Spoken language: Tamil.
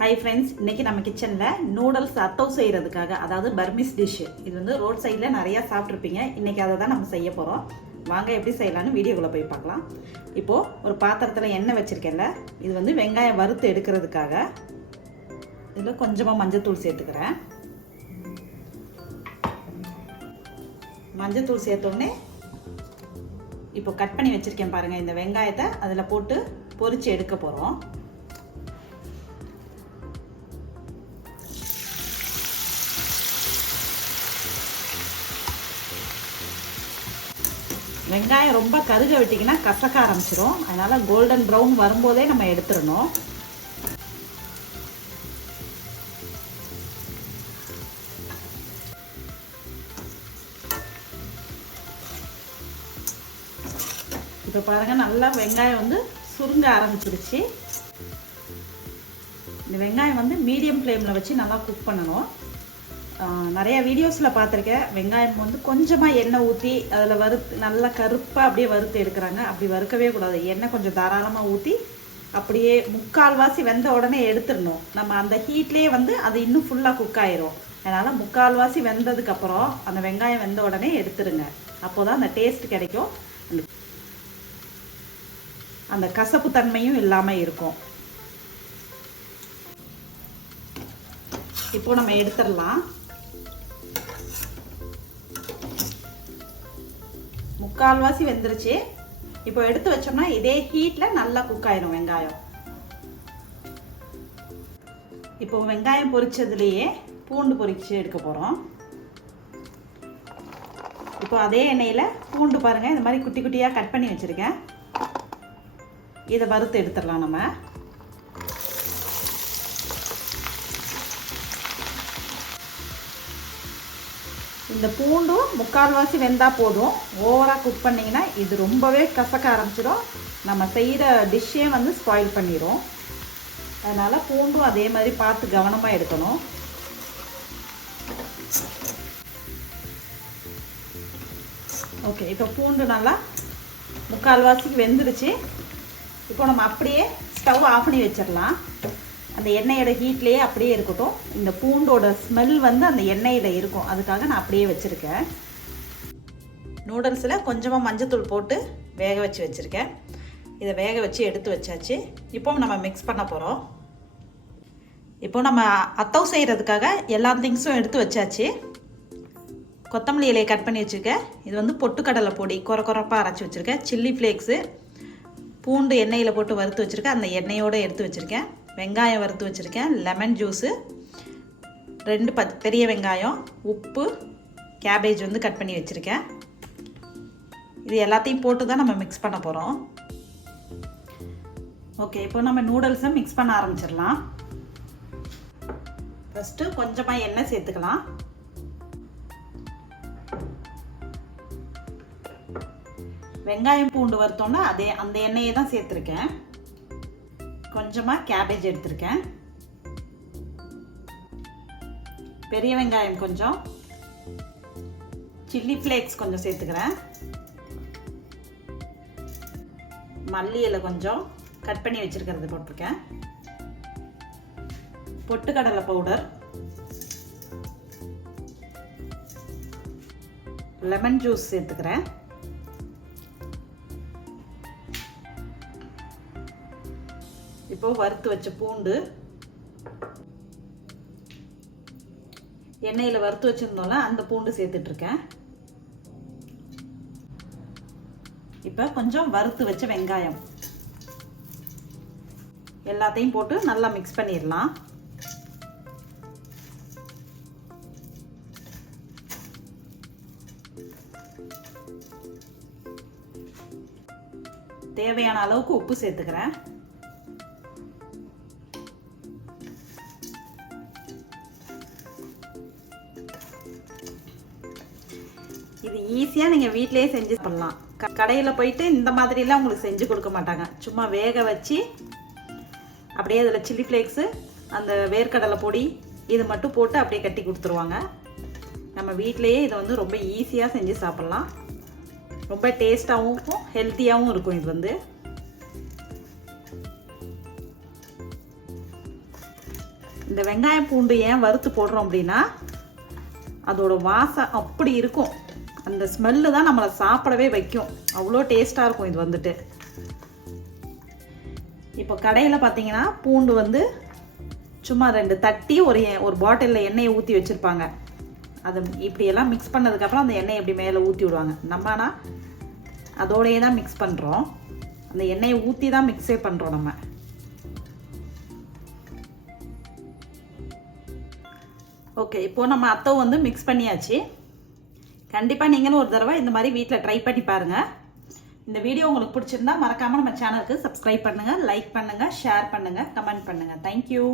ஹாய் ஃப்ரெண்ட்ஸ் இன்னைக்கு நம்ம கிச்சனில் நூடுல்ஸ் அத்தவ் செய்கிறதுக்காக அதாவது பர்மிஸ் டிஷ்ஷு இது வந்து ரோட் சைடில் நிறையா சாப்பிட்ருப்பீங்க இன்னைக்கு அதை தான் நம்ம செய்ய போகிறோம் வாங்க எப்படி செய்யலாம்னு வீடியோக்குள்ளே போய் பார்க்கலாம். இப்போது ஒரு பாத்திரத்தில் எண்ணெய் வச்சுருக்கேன்ல இது வந்து வெங்காயம் வறுத்து எடுக்கிறதுக்காக இதில் கொஞ்சமாக மஞ்சத்தூள் சேர்த்துக்கிறேன். மஞ்சத்தூள் சேர்த்தோடனே இப்போ கட் பண்ணி வச்சுருக்கேன் பாருங்கள் இந்த வெங்காயத்தை அதில் போட்டு பொரித்து எடுக்க போகிறோம் வெங்காயம் ரொம்ப கருக விட்டிங்கன்னா கசக்க ஆரம்பிச்சிடும் அதனால் கோல்டன் ப்ரௌன் வரும்போதே நம்ம எடுத்துடணும். இப்போ பாருங்கள் நல்லா வெங்காயம் வந்து சுருங்க ஆரம்பிச்சிருச்சு. இந்த வெங்காயம் வந்து மீடியம் ஃப்ளேமில் வச்சு நல்லா குக் பண்ணணும். நிறைய வீடியோஸில் பார்த்துருக்கேன். வெங்காயம் வந்து கொஞ்சமாக எண்ணெய் ஊற்றி அதில் வறுத்து நல்லா கருப்பாக அப்படியே வறுத்து எடுக்கிறாங்க. அப்படி வறுக்கவே கூடாது. எண்ணெய் கொஞ்சம் தாராளமாக ஊற்றி அப்படியே முக்கால்வாசி வெந்த உடனே எடுத்துடணும். நம்ம அந்த ஹீட்லேயே வந்து அது இன்னும் ஃபுல்லாக குக் ஆயிரும். அதனால் முக்கால்வாசி வெந்ததுக்கப்புறம் அந்த வெங்காயம் வெந்த உடனே எடுத்துருங்க அப்போ தான் அந்த டேஸ்ட் கிடைக்கும். அந்த கசப்பு தன்மையும் இல்லாமல் இருக்கும். இப்போ நம்ம எடுத்துடலாம். முக்கால்வாசி வெந்துருச்சு. இப்போ எடுத்து வச்சோம்னா இதே ஹீட்டில் நல்லா குக் ஆயிடும் வெங்காயம். இப்போ வெங்காயம் பொரிச்சதுலேயே பூண்டு பொரிச்சு எடுக்க போகிறோம் இப்போ அதே எண்ணெயில் பூண்டு பாருங்கள் இந்த மாதிரி குட்டி குட்டியாக கட் பண்ணி வச்சுருக்கேன். இதை வறுத்து எடுத்துடலாம் நம்ம. இந்த பூண்டும் முக்கால்வாசி வெந்தால் போதும். ஓவராக குக் பண்ணிங்கன்னா இது ரொம்பவே கசக்க ஆரம்பிச்சிடும். நம்ம செய்கிற டிஷ்ஷே வந்து ஸ்பாயில் பண்ணிடும் அதனால் பூண்டும் அதே மாதிரி பார்த்து கவனமாக எடுக்கணும். ஓகே இப்போ பூண்டு நல்லா முக்கால்வாசிக்கு வெந்துருச்சு. இப்போ நம்ம அப்படியே ஸ்டவ் ஆஃப் பண்ணி வச்சிடலாம். அந்த எண்ணெயோட ஹீட்லேயே அப்படியே இருக்கட்டும். இந்த பூண்டோட ஸ்மெல் வந்து அந்த எண்ணெயில் இருக்கும். அதுக்காக நான் அப்படியே வச்சுருக்கேன். நூடுல்ஸில் கொஞ்சமாக மஞ்சத்தூள் போட்டு வேக வச்சு வச்சுருக்கேன். இதை வேக வச்சு எடுத்து வச்சாச்சு. இப்போ நம்ம மிக்ஸ் பண்ண போகிறோம் இப்போ நம்ம அத்தவ் செய்கிறதுக்காக எல்லா திங்ஸும் எடுத்து வச்சாச்சு. கொத்தமல்லி இலையை கட் பண்ணி வச்சுருக்கேன். இது வந்து பொட்டுக்கடலை பொடி குறை குறைப்பாக அரைச்சி வச்சுருக்கேன். சில்லி ஃப்ளேக்ஸு பூண்டு எண்ணெயில் போட்டு வறுத்து வச்சுருக்கேன். அந்த எண்ணெயோடு எடுத்து வச்சுருக்கேன். வெங்காயம் வறுத்து வச்சுருக்கேன். லெமன் ஜூஸு ரெண்டு பத் பெரிய வெங்காயம் உப்பு கேபேஜ் வந்து கட் பண்ணி வச்சுருக்கேன். இது எல்லாத்தையும் போட்டு தான் நம்ம மிக்ஸ் பண்ண போகிறோம் ஓகே இப்போ நம்ம நூடுல்ஸை மிக்ஸ் பண்ண ஆரம்பிச்சிடலாம். ஃபஸ்ட்டு கொஞ்சமாக எண்ணெய் சேர்த்துக்கலாம். வெங்காயம் பூண்டு வறுத்தோன்னா அதே அந்த எண்ணெயை தான் சேர்த்துருக்கேன். கொஞ்சமாக கேபேஜ் எடுத்திருக்கேன். பெரிய வெங்காயம் கொஞ்சம். சில்லி ஃப்ளேக்ஸ் கொஞ்சம் சேர்த்துக்கிறேன். மல்லி இலை கொஞ்சம் கட் பண்ணி வச்சுருக்கிறது போட்டிருக்கேன். பொட்டுக்கடலை பவுடர் லெமன் ஜூஸ் சேர்த்துக்கிறேன். இப்போ வறுத்து வச்ச பூண்டு. எண்ணெயில் வறுத்து வச்சுருந்தோம்ல அந்த பூண்டு சேர்த்துட்ருக்கேன். இப்போ கொஞ்சம் வறுத்து வச்ச வெங்காயம். எல்லாத்தையும் போட்டு நல்லா மிக்ஸ் பண்ணிடலாம் தேவையான அளவுக்கு உப்பு சேர்த்துக்கிறேன். இது ஈஸியாக நீங்கள் வீட்டிலேயே செஞ்சு பண்ணலாம். க கடையில் போயிட்டு இந்த மாதிரிலாம் உங்களுக்கு செஞ்சு கொடுக்க மாட்டாங்க. சும்மா வேக வச்சு அப்படியே அதில் சில்லி ஃப்ளேக்ஸு அந்த வேர்க்கடலை பொடி இது மட்டும் போட்டு அப்படியே கட்டி கொடுத்துருவாங்க. நம்ம வீட்டிலையே இதை வந்து ரொம்ப ஈஸியாக செஞ்சு சாப்பிட்லாம். ரொம்ப டேஸ்ட்டாகவும் இருக்கும் ஹெல்த்தியாகவும் இருக்கும் இது வந்து. இந்த வெங்காயம் பூண்டு ஏன் வறுத்து போடுறோம் அப்படின்னா அதோட வாசம் அப்படி இருக்கும். அந்த ஸ்மெல்லு தான் நம்மளை சாப்பிடவே வைக்கும். அவ்வளோ டேஸ்ட்டாக இருக்கும் இது வந்துட்டு. இப்போ கடையில் பார்த்தீங்கன்னா பூண்டு வந்து சும்மா ரெண்டு தட்டி ஒரு எ- ஒரு பாட்டிலில் எண்ணெயை ஊற்றி வச்சுருப்பாங்க. அது இப்படியெல்லாம் மிக்ஸ் பண்ணதுக்கப்புறம் அந்த எண்ணெயை இப்படி மேலே ஊற்றி விடுவாங்க. நம்ம ஆனால் அதோடையே தான் மிக்ஸ் பண்ணுறோம் அந்த எண்ணெயை ஊற்றி தான் மிக்ஸே பண்ணுறோம் நம்ம. ஓகே இப்போது நம்ம அத்தை வந்து மிக்ஸ் பண்ணியாச்சு. கண்டிப்பாக நீங்களும் ஒரு தடவை இந்த மாதிரி வீட்டில் ட்ரை பண்ணி பாருங்கள் இந்த வீடியோ உங்களுக்கு பிடிச்சிருந்தா மறக்காமல் நம்ம சேனலுக்கு சப்ஸ்கிரைப் பண்ணுங்கள் லைக் பண்ணுங்கள் ஷேர் பண்ணுங்கள் கமெண்ட் பண்ணுங்கள் தேங்க்யூ